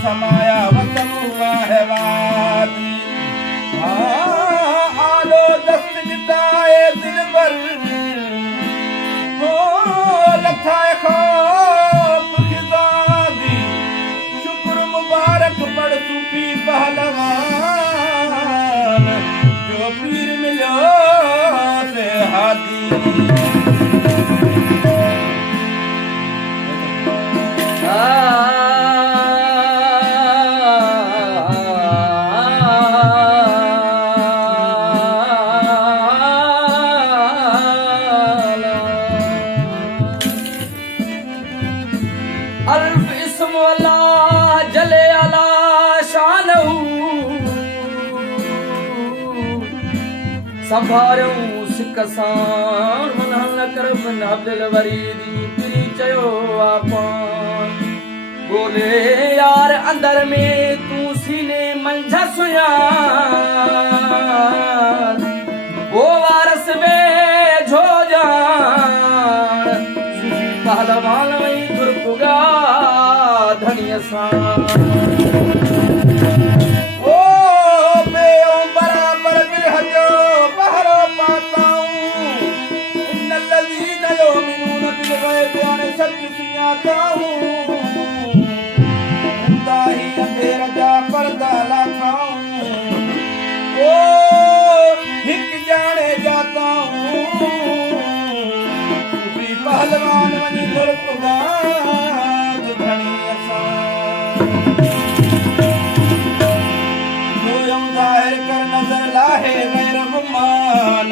समाया वतन हुआ है वादी। आलो दस्त जिताए दिल पर हो लथाए खौफ खिजादी। शुक्र मुबारक पढ़ सूफी पहलवान जो पीर मिलो से हादी। अल्फ इस्म अल्लाह जले अला शानहू। संभारियूं सिक सां हुन करब न अब्दुल वरीदी पिरी चयो आपान। बोले यार अंदर में तू सीने मंझा सुया वो वारस में झो जान। सूफी पहलवान वही दुर्पुगा धनिय सा ओ बेओ बराबर बिरहजो बहरो पाताऊं। इन्नल लज़ीना युमिनून बिल गैब अन सच सियाताऊं। ताही अंधेर जा पर्दा लाथाऊं। ओ हिक जाने जाताऊं। सूफी पहलवान वनी दुर्पुगा धनिय सा जाहिर कर नजर लाहे गैर गुमान।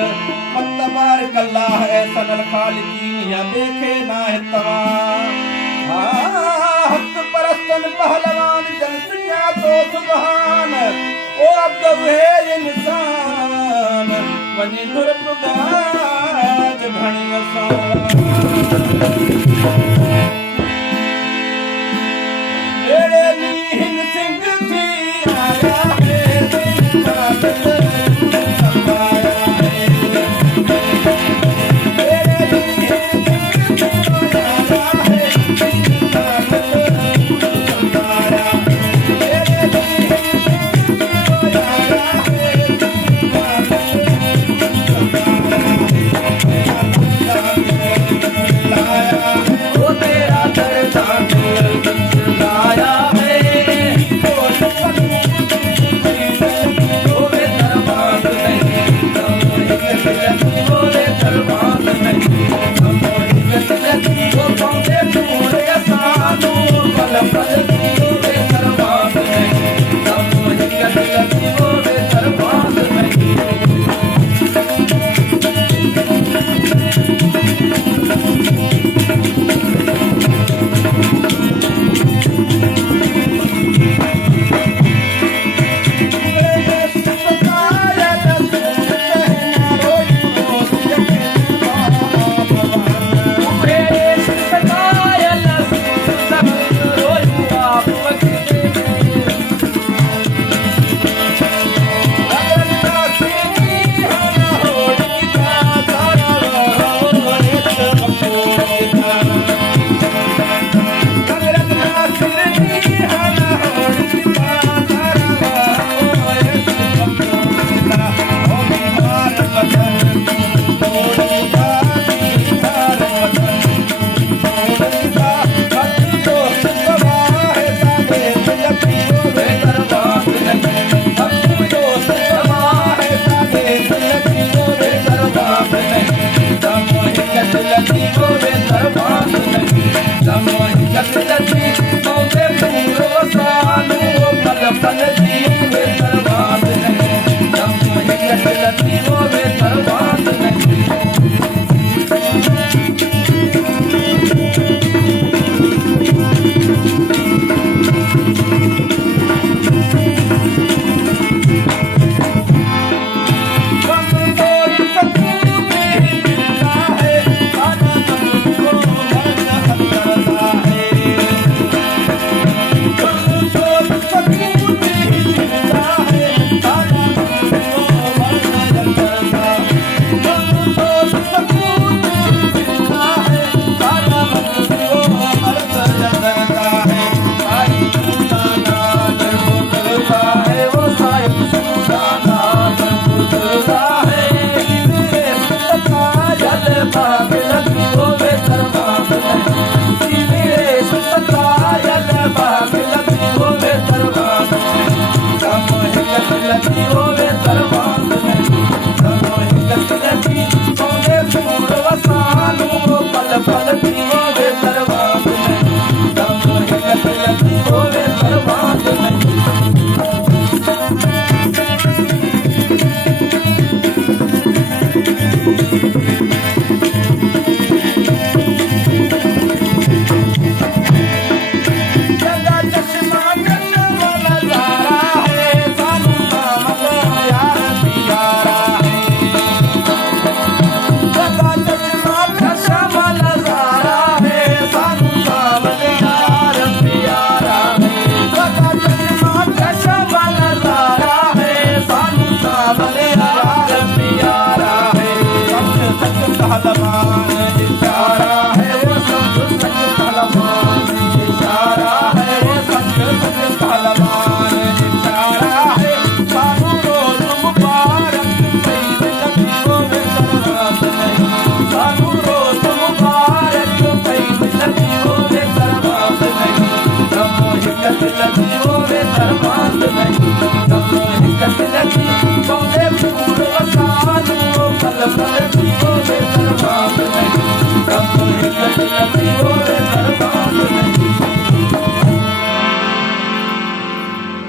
तबारक अल्लाह ऐसन खालिकीन या देखे ना है तमाम। हक परस्तन पहलवान जन सुनिया तो सुबहान। ओ अब्द है इंसान वनी दुर्पगाज घणी असान। एड़े नीहिन सिंह थी आया है हलकी